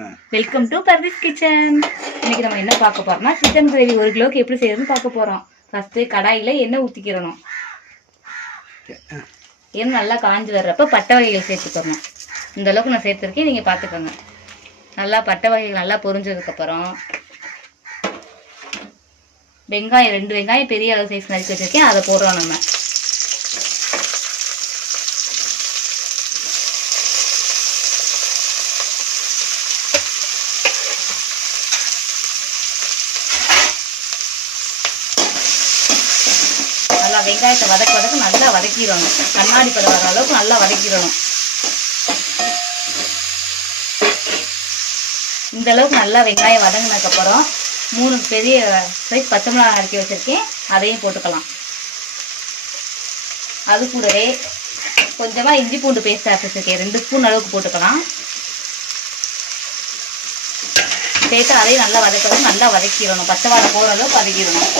Welcome to Parvez kitchen. இன்னைக்கு நம்ம என்ன பார்க்க போறோம்னா சிக்கன் கிரேவி 1 கிலோக்கு எப்படி செய்யறதுன்னு பார்க்க போறோம். ஃபர்ஸ்ட் கடாயில எண்ணெய் ஊத்திக்கிறணும். எண்ணெய் நல்லா காஞ்சு வர்றப்ப பட்டை வகைகள் சேர்த்துக்கணும். இந்த அளவுக்கு நான் சேர்த்துருக்கேன், நீங்க பாத்துக்கோங்க. நல்லா பட்டை வகைகள் நல்லா பொரிஞ்சதுக்கு அப்புறம் வெங்காயம் 2 வெங்காயம் பெரிய அளவு சைஸ் நறுக்கி வச்சிருக்கேன், அதை போடுறோம். நம்ம நல்லா வெங்காயத்தை வதக்க நல்லா வதக்கிடணும். கண்ணாடி பதம் வர அளவுக்கு நல்லா வதக்கிடணும். இந்த அளவுக்கு நல்லா வெங்காயம் வதங்கினதுக்கு அப்புறம் 3 பெரிய சைஸ் பச்சை மிளகாய் நறுக்கி வச்சிருக்கேன், அதையும் போட்டுக்கலாம். அது கூடவே கொஞ்சமா இஞ்சி பூண்டு பேஸ்ட் ஆக்கி வச்சிருக்கேன், 2 ஸ்பூன் அளவுக்கு போட்டுக்கலாம். சேர்த்து அதையும் நல்லா வதக்கணும். நல்லா வதக்கிடணும், பச்சை வாடை போகிற அளவுக்கு வதக்கிடணும்.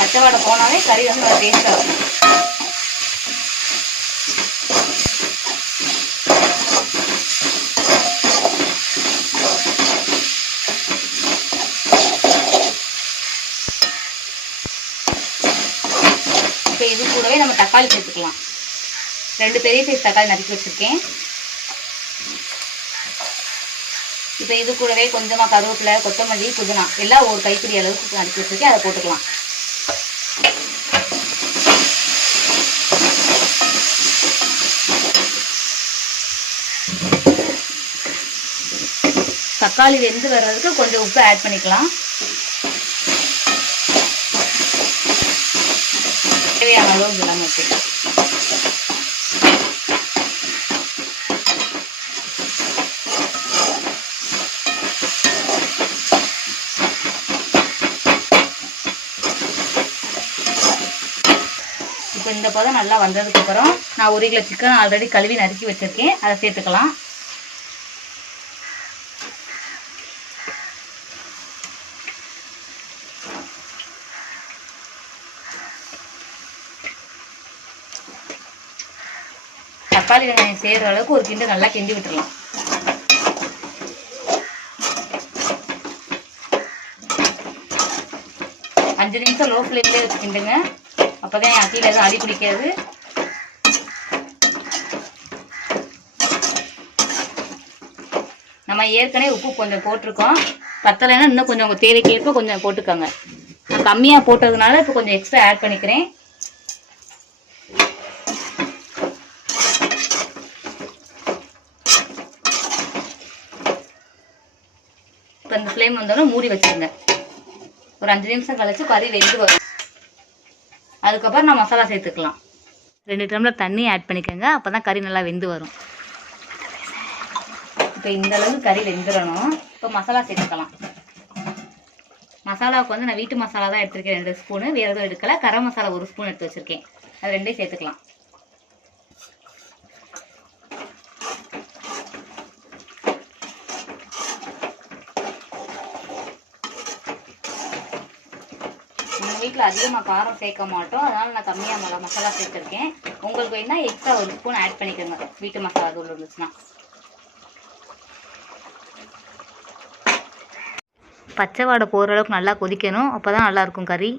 பச்சை வாடை போனாலே கறி வந்து நல்லா டேஸ்டாக இருக்கும். இப்போ இது கூடவே நம்ம தக்காளி சேர்த்துக்கலாம். 2 பெரிய சைஸ் தக்காளி நறுக்கி வச்சிருக்கேன். இப்போ இது கூடவே கொஞ்சமாக கருவேப்பிலை, கொத்தமல்லி, புதினா எல்லாம் ஒரு கைப்பிடி அளவுக்கு நறுக்கி வச்சிருக்கேன், அதை போட்டுக்கலாம். தக்காளி வெந்து வர்றதுக்கு கொஞ்சம் உப்பு ஆட் பண்ணிக்கலாம். தேவையான அளவு இல்லாம வச்சுக்கலாம். இப்போ இந்த பதம் நல்லா வந்ததுக்கு அப்புறம் நான் 1 கிலோ சிக்கன் ஆல்ரெடி கழுவி நறுக்கி வச்சிருக்கேன், அதை சேர்த்துக்கலாம். தக்காளி வெங்காயம் சேர்ற அளவுக்கு ஒரு கிண்டு நல்லா கிண்டி விட்டுடலாம். அஞ்சு நிமிஷம் லோ ஃப்ளேம்லேயே வச்சு கிண்டுங்க, அப்போதான் என் அக்கியில் எதுவும் அடி பிடிக்காது. நம்ம ஏற்கனவே உப்பு கொஞ்சம் போட்டிருக்கோம், பத்தலைன்னா இன்னும் கொஞ்சம் உங்கள் தேவைக்கேற்ப கொஞ்சம் போட்டுக்கோங்க. நான் கம்மியாக போட்டதுனால இப்போ கொஞ்சம் எக்ஸ்ட்ரா ஆட் பண்ணிக்கிறேன். இப்போ இந்த ஃப்ளேம் வந்தோடனே மூடி வச்சுருங்க. ஒரு 5 நிமிஷம் கழிச்சு கறி வெந்து வரும். அதுக்கப்புறம் நான் மசாலா சேர்த்துக்கலாம். 2 டம்ளர் தண்ணி ஆட் பண்ணிக்கோங்க, அப்போ தான் கறி நல்லா வெந்து வரும். இப்போ இந்த அளவுக்கு கறி வெந்துடணும். இப்போ மசாலா சேர்த்துக்கலாம். மசாலாவுக்கு வந்து நான் வீட்டு மசாலா தான் எடுத்துருக்கேன், 2 ஸ்பூனு. வேறு எதுவும் எடுக்கலை. கரம் மசாலா 1 ஸ்பூன் எடுத்து வச்சுருக்கேன், அது 2 சேர்த்துக்கலாம். எங்கள் வீட்டில் அதிகமாக காரம் சேர்க்க மாட்டோம், அதனால் நான் கம்மியாக மசாலா சேர்த்துருக்கேன். உங்களுக்கு வேணால் எக்ஸ்ட்ரா 1 ஸ்பூன் ஆட் பண்ணிக்கோங்க, வீட்டு மசாலா தூள் இருந்துச்சுன்னா. பச்சை வாடை போகிற அளவுக்கு நல்லா கொதிக்கணும், அப்போ தான் நல்லாயிருக்கும் கறி.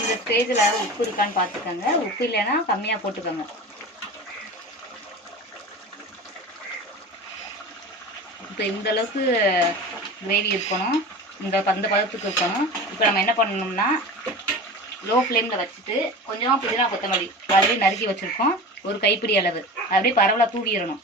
இந்த ஸ்டேஜில் உப்பு இருக்கான்னு பார்த்துக்கோங்க, உப்பு இல்லைன்னா கம்மியாக போட்டுக்கோங்க. இப்போ இந்த அளவுக்கு கிரேவி இருக்கணும், இந்த பதத்துக்கு இருக்கணும். இப்போ நம்ம என்ன பண்ணணும்னா லோ ஃப்ளேமில் வச்சுட்டு கொஞ்சமாக புதினா கொத்தமல்லி அதுவே நறுக்கி வச்சுருக்கோம், ஒரு கைப்பிடி அளவு அப்படியே பரவலாக தூவிடணும்.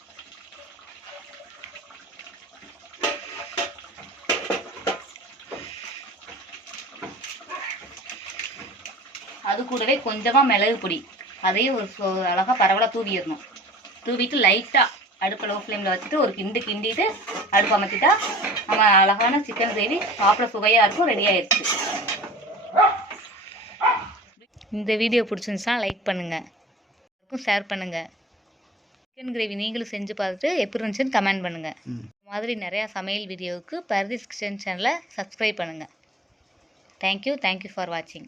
அது கூடவே கொஞ்சமாக மிளகு பொடி அதையும் ஒரு அழகாக பரவலாக தூவிடணும். தூவிட்டு லைட்டாக அடுப்பை லோ ஃப்ளேமில் வச்சுட்டு ஒரு கிண்டிட்டு அடுப்பு அமைச்சிட்டா நம்ம அழகான சிக்கன் கிரேவி சாப்பிட சுவையாக இருக்கும், ரெடி ஆயிடுச்சு. இந்த வீடியோ பிடிச்சிருந்துச்சுன்னா லைக் பண்ணுங்கள், ஷேர் பண்ணுங்கள். சிக்கன் கிரேவி நீங்களும் செஞ்சு பார்த்துட்டு எப்படி இருந்துச்சுன்னு கமெண்ட் பண்ணுங்கள். இந்த மாதிரி நிறையா சமையல் வீடியோவுக்கு பர்தீஸ் கிச்சன் சேனலை சப்ஸ்கிரைப் பண்ணுங்கள். தேங்க்யூ ஃபார் வாட்சிங்.